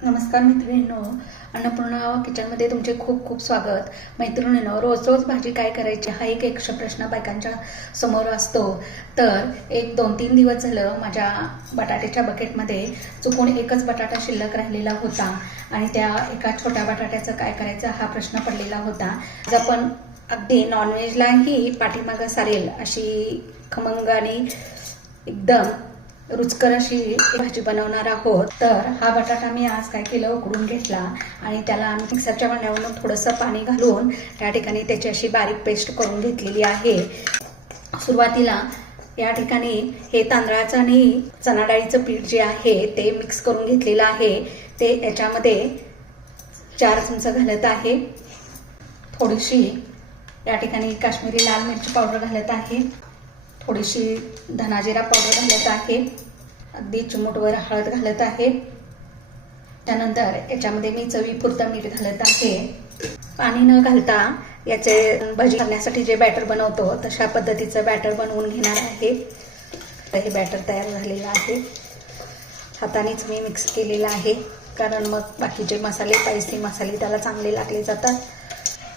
नमस्कार मैत्रिणींनो, अन्नपूर्णा किचनमध्ये तुमचे खूप खूप स्वागत. मैत्रिणींनो, रोज रोज भाजी काय करायची हा एक एकशे प्रश्न बायकांच्या समोर असतो. तर एक 2-3 दिवस झालं माझ्या बटाट्याच्या बकेटमध्ये चुकून एकच बटाटा शिल्लक राहिलेला होता आणि त्या एका छोट्या बटाट्याचं काय करायचं हा प्रश्न पडलेला होता. आज आपण अगदी नॉनव्हेजलाही पाठीमागं सारेल अशी खमंग आणि एकदम रुचकर अशी भाजी बनवणार आहोत. तर हा बटाटा मी आज काय केलं, उकडून घेतला आणि त्याला मिक्सरच्या भांड्यावरून थोडंसं पाणी घालून त्या ठिकाणी त्याची अशी बारीक पेस्ट करून घेतलेली आहे. सुरुवातीला या ठिकाणी हे तांदळाचं आणि चणा डाळीचं पीठ जे आहे ते मिक्स करून घेतलेलं आहे. ते याच्यामध्ये 4 चमचे घालत आहे. थोडीशी या ठिकाणी काश्मीरी लाल मिरची पावडर घालत आहे. थोडीशी धनाजिरा पावडर घालत आहे. अगदी चिमूटभर हळद घालत आहे. त्यानंतर याच्यामध्ये मी चवीपुरतं मीठ घालत आहे. पाणी न घालता याचे भजी करण्यासाठी जे बॅटर बनवतो तशा पद्धतीचं बॅटर बनवून घेणार आहे. हे बॅटर तयार झालेलं आहे. हातानेच मी मिक्स केलेलं आहे, कारण मग बाकीचे मसाले, स्पायसी मसाले त्याला चांगले लागले जातात.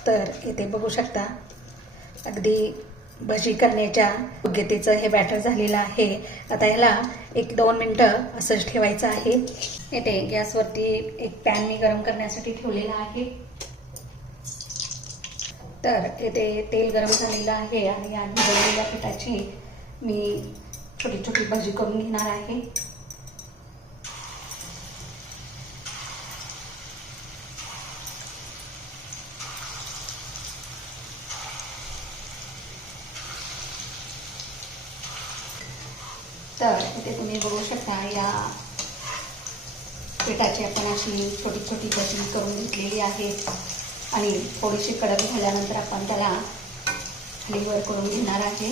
तर इथे बघू शकता अगदी भजी करण्याच्या योग्यतेचं हे बॅटर झालेलं आहे. आता ह्याला 1-2 मिनटं असंच ठेवायचं आहे. इथे गॅसवरती एक पॅन मी गरम करण्यासाठी ठेवलेला आहे. तर इथे तेल गरम झालेलं आहे आणि या भिजवलेल्या पिठाची मी छोटी छोटी भजी करून घेणार आहे. तर इथे तुम्ही बघू शकता या पिठाची आपण अशी छोटी छोटी भजी करून घेतलेली आहे आणि थोडीशी कडक झाल्यानंतर आपण त्याला खाली वर करून घेणार आहे.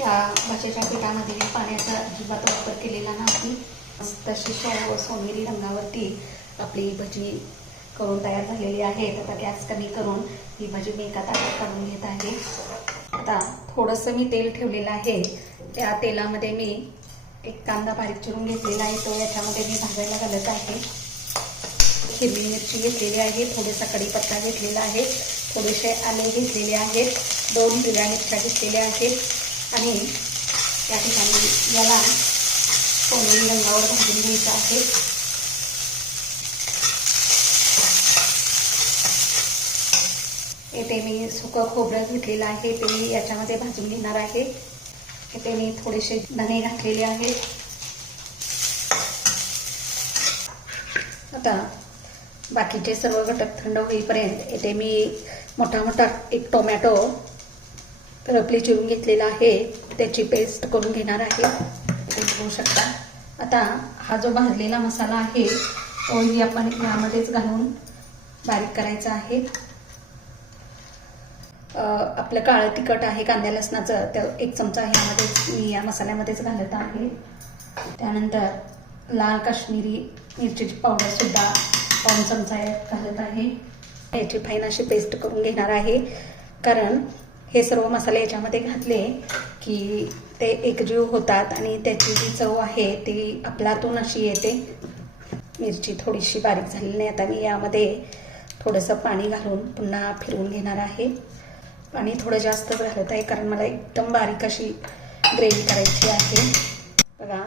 या भाजीच्या पिठामध्ये मी पाण्याचा अजिबात वापर केलेला नाही. तशी सोनेरी रंगावरती आपली भजी करून तयार झालेली आहे. आता गॅस कमी करून ही भाजी मी एका ताटात काढून घेत आहे. आता थोडंसं मी तेल ठेवलेलं आहे. त्या तेलामध्ये मी एक कांदा बारीक चिरून घेतलेला आहे, तो याच्यामध्ये मी भाजायला घालत आहे. हिरवी मिरची घेतलेली आहे, थोडासा कढीपत्ता घेतलेला आहे, थोडेसे आले घेतलेले आहेत, 2 हिरव्या मिरच्या घेतलेल्या आहेत आणि या ठिकाणी याला सोनेरी रंगावर भाजून घ्यायचं आहे. इथे मी सुकं खोबरं घेतलेलं आहे, ते मी याच्यामध्ये भाजून घेणार आहे. इथे मी थोडेसे धणे घातलेले आहेत. आता बाकीचे सर्व घटक थंड होईपर्यंत इथे मी मोठा एक टोमॅटो रफली चिरून घेतलेला आहे, त्याची पेस्ट करून घेणार आहे. ते बघू शकता. आता हा जो भाजलेला मसाला आहे तोही आपण यामध्येच घालून बारीक करायचा आहे. आपलं काळं तिखट आहे कांद्या लसणाचं, त्या 1 चमचा ह्यामध्ये मी या मसाल्यामध्येच घालत आहे. त्यानंतर लाल काश्मीरी मिरचीची पावडरसुद्धा 1 चमचा घालत आहे. याची फाईन अशी पेस्ट करून घेणार आहे, कारण हे सर्व मसाले याच्यामध्ये घातले की ते एकजीव होतात आणि त्याची जी चव आहे ती आपलातून अशी येते. मिरची थोडीशी बारीक झालेली नाही. आता मी यामध्ये थोडंसं पाणी घालून पुन्हा फिरवून घेणार आहे. पाणी थोडं जास्तच घालत आहे, कारण मला एकदम बारीक अशी ग्रेव्ही करायची आहे. बघा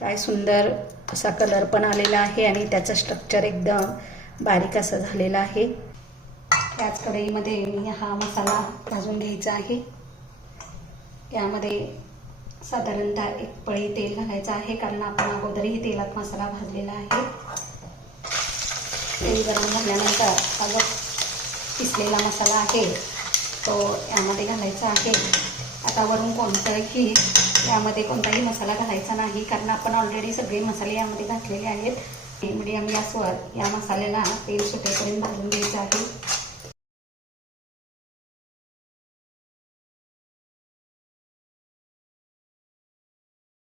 काय सुंदर असा कलर पण आलेला आहे आणि त्याचं स्ट्रक्चर एकदम बारीक असं झालेलं आहे. त्याच कढईमध्ये मी हा मसाला भाजून घ्यायचा आहे. यामध्ये साधारणतः 1 पळी तेल घालायचं आहे, कारण आपण अगोदरही तेलात मसाला भाजलेला आहे. तेल गरम झाल्यानंतर हा जो पिसलेला मसाला आहे तो यामध्ये घालायचा आहे. आता वरून यामध्ये कोणताही मसाला घालायचा नाही, कारण आपण ऑलरेडी सगळे मसाले यामध्ये घातलेले आहेत. मीडियम गॅसवर या मसाल्याला तेल सुटेपर्यंत भाजून घ्यायचं आहे.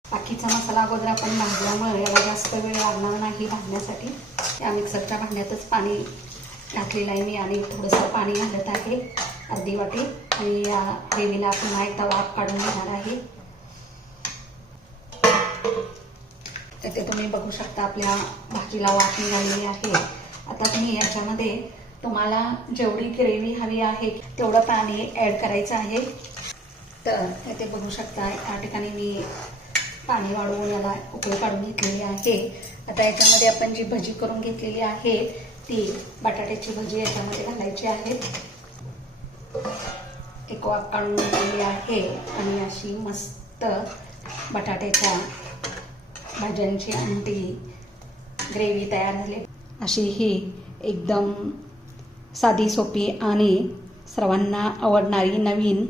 बाकीचा मसाला अगोदर आपण भाजल्यामुळे याला जास्त वेळ लागणार नाही भाजण्यासाठी. या मिक्सरच्या भांड्यातच पाणी घातलेलं आहे मी आणि थोडंसं पाणी घालत आहे अर्धी वाटी आणि या ग्रेव्हीला पुन्हा एकदा वाफ काढून घेणार आहे. इथे तुम्ही बघू शकता आपल्या भाजीला वाफ निघालेली आहे. आता तुम्ही याच्यामध्ये तुम्हाला जेवढी ग्रेव्ही हवी आहे तेवढं पाणी ॲड करायचं आहे. तर इथे बघू शकता या ठिकाणी मी पाणी वाढवून याला उकळी काढून घेतलेली आहे. आता याच्यामध्ये आपण जी भजी करून घेतलेली आहे ती बटाट्याची भजी याच्यामध्ये घालायची आहे. एक वाफ काढून घेतलेली आहे आणि अशी मस्त बटाट्याच्या भाज्यांची आमटी ग्रेव्ही तयार झाली. अशी ही एकदम साधी सोपी आणि सर्वांना आवडणारी नवीन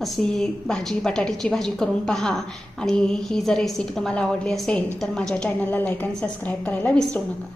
अशी भाजी बटाट्याची भाजी करून पहा. आणि ही जर रेसिपी तुम्हाला आवडली असेल तर माझ्या चॅनलला लाईक आणि सबस्क्राईब करायला विसरू नका.